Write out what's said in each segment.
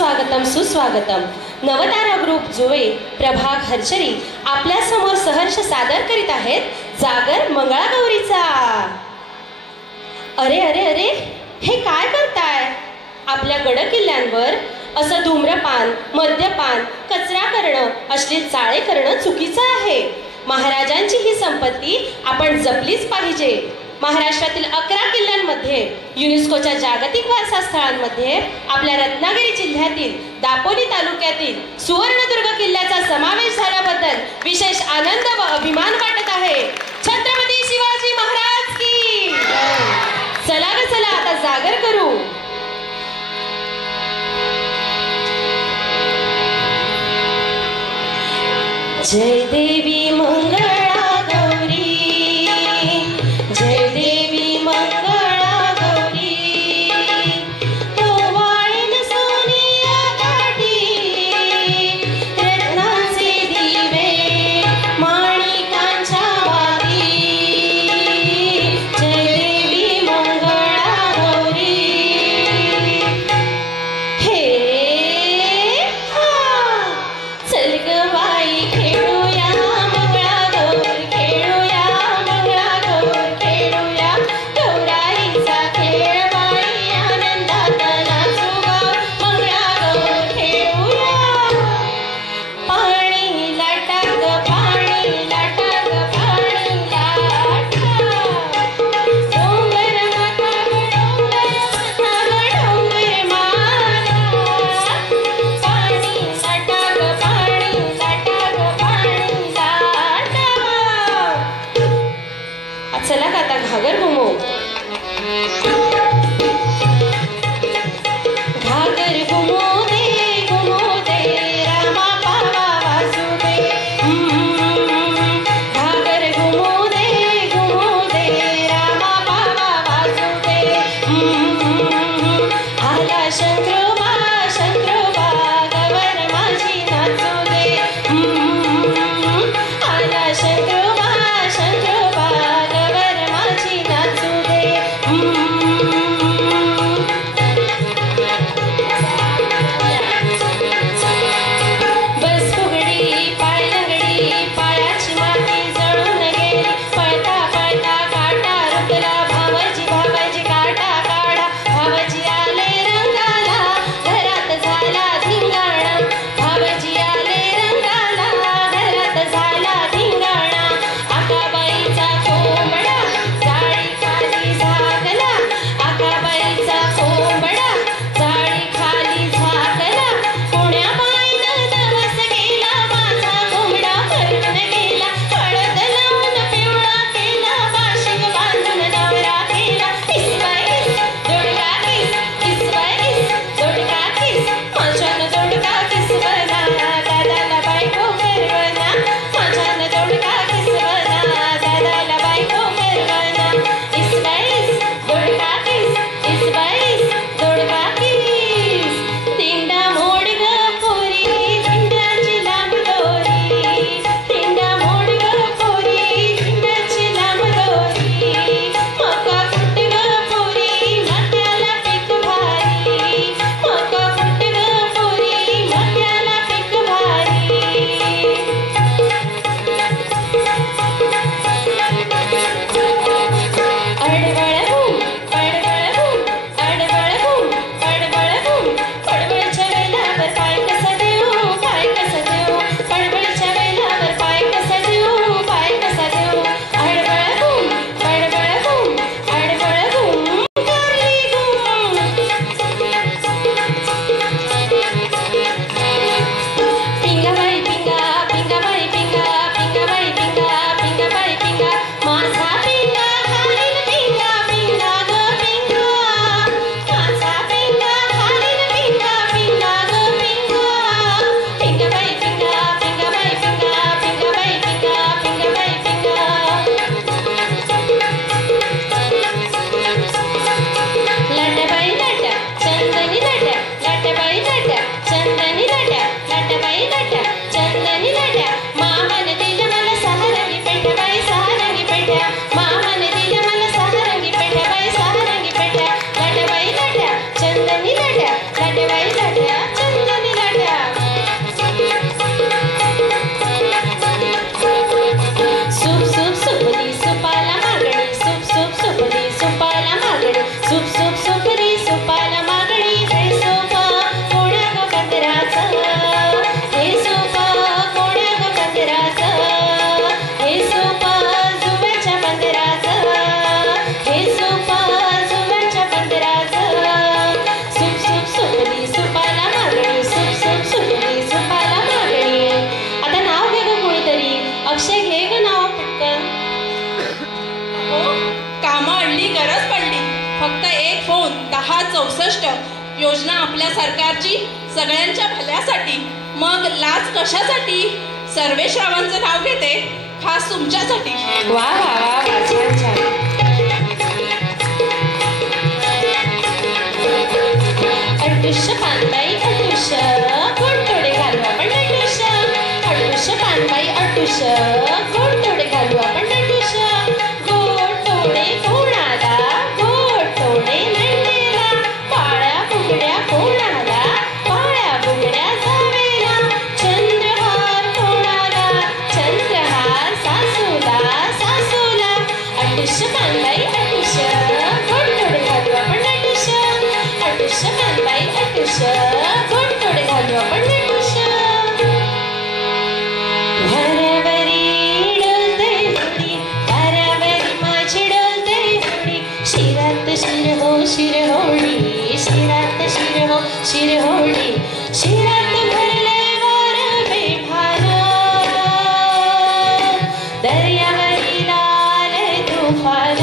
सुस्वागतम सुस्वागतम. नवतारा ग्रुप जुवे प्रभाग हरचरी आपल्या समोर सहर्ष सादर करीत आहेत जागर मंगळागौरीचा. अरे अरे अरे, हे काय करताय? आपल्या गड किल्ल्यांवर असं धूम्रपान, मद्यपान, कचरा करणं, अश्लील चाळे करणं चुकीचं आहे. महाराजांची ही संपत्ती आपण जपलीच पाहिजे. महाराष्ट्रातील 11 किल्ल्यांमध्ये युनेस्कोच्या जागतिक वारसा स्थळांमध्ये आपल्या रत्नागिरी जिल्ह्यातील दापोली तालुक्यातील सुवर्णदुर्ग किल्ल्याचा समावेश झाल्याबद्दल विशेष आनंद व अभिमान वाटत आहे. छत्रपती शिवाजी महाराज की. चला ग चला, आता जागर करू. जय देवी मंगळा गौरी, जय देवी मंगळा गौरी. ओवाळीन सोनिया काठी, रत्नाचे दिवे माणिकांच्या वाती. जय देवी मंगळा गौरी. हे चल ग बाई खेळूया मंगळागौर, खेळूया मंगळागौर, खेळूया गौराईचा खेळ बाई आनंदात नाचू ग मंगळागौर खेळूया. पाणी लाटा ग पाणी लाटा ग पाणी लाटा, डोंगर माथा ग डोंगर माथा, पाणी लाटा ग पाणी लाटा ग पाणी लाटा. चला का आता घागर घुमो. घागर घुमो दे रामा पावा वाजू दे. घागर घुमो दे रामा पावा वाजू दे. आला शंकरोबा गवर माझी नाचू दे. आला शंकरोबा गवर माझी नाचू दे. बस फुगडी पाय लंगडी, पायाची माती जळून गेली. पळता पळता काटा रुतला, भावजी काटा काढा. भावजी आले रंगाला, घरात योजना आपल्या सरकारची सगळ्यांच्या भल्यासाठी, मग लाच कशासाठी? सर्वेश्रावांचं नाव घेते, खास तुमच्यासाठी. वा वा वा वा, छान छान. अटुश पानबाई अटुश, गोड तोडे घालू आपण नटुश. अटुश पानबाई अटुश, गोड तोडे घालू आपण नटुश. गोड तोडे कोणाला, गोड तोडे नंदेला. पाळ्या बुगड्या कोणाला, पाळ्या बुगड्या जावेला. चंद्रहार कोणाला, चंद्रहार सासूला, सासूला. अटुश पानबाई अटुश, गोड तोडे घालू आपण नटुश. अटुश पानबाई अटुश, गोड तोडे घालू आपण नटुश. वाऱ्यावरी डोलते होडी, वाऱ्यावरी माझी डोलते होडी. शिरात शिरहो शिरहोडी, शिरात शिरहो शिरहोडी. शिरात भरले वार बेभान, दर्यावरी लाल तुफान.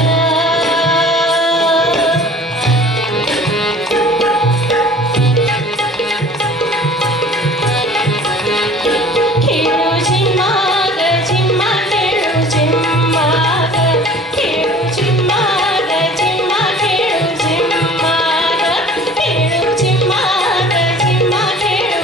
खेळू झिम्मा ग झिम्मा, खेळू झिम्मा ग झिम्मा, खेळू झिम्मा ग. खेळू झिम्मा ग झिम्मा, खेळू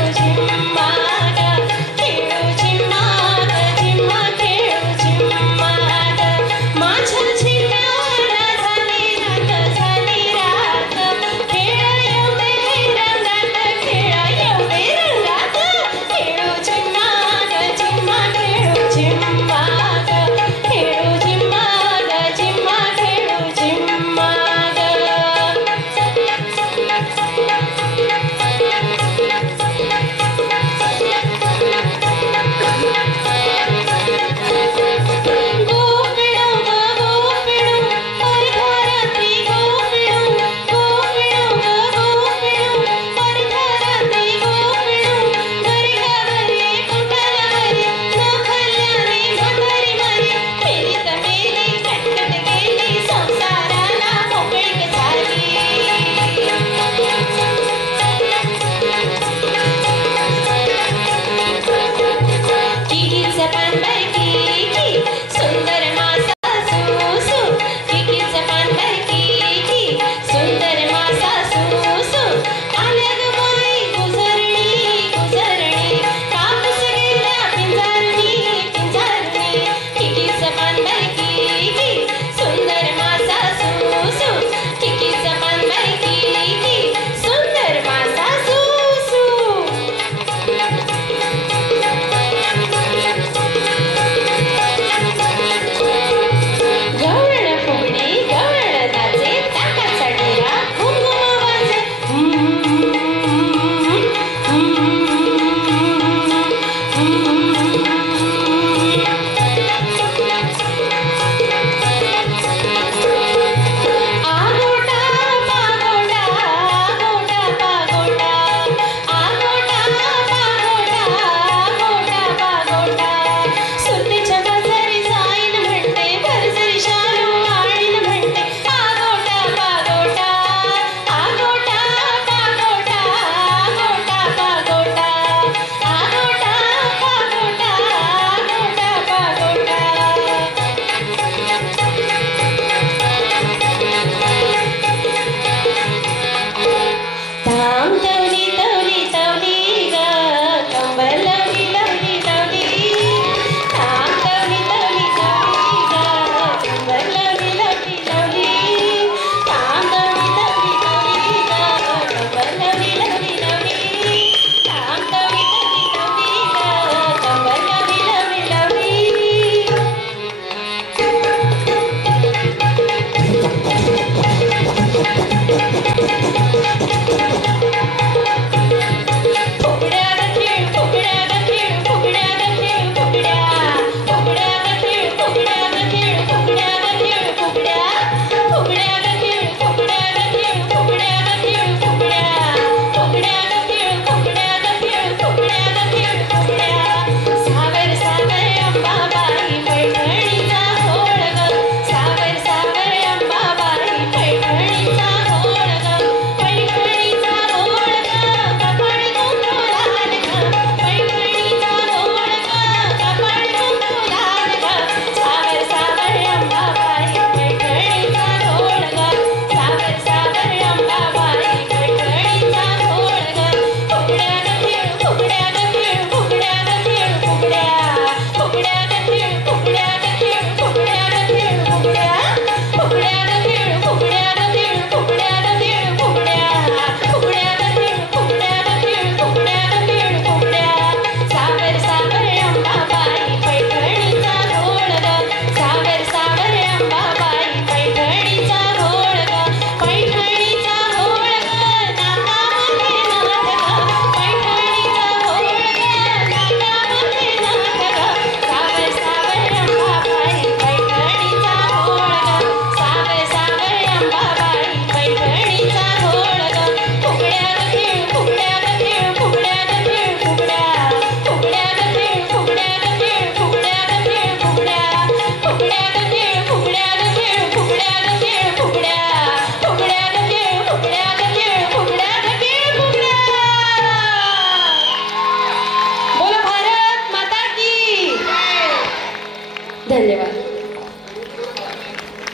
धन्यवाद.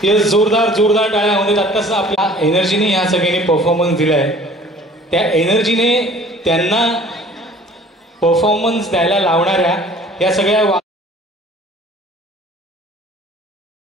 येस, जोरदार जोरदार टाळ्या होऊ देत. आत्ताच आपल्या एनर्जीने ह्या सगळ्यांनी परफॉर्मन्स दिलाय. त्या एनर्जीने त्यांना परफॉर्मन्स द्यायला लावणाऱ्या या सगळ्या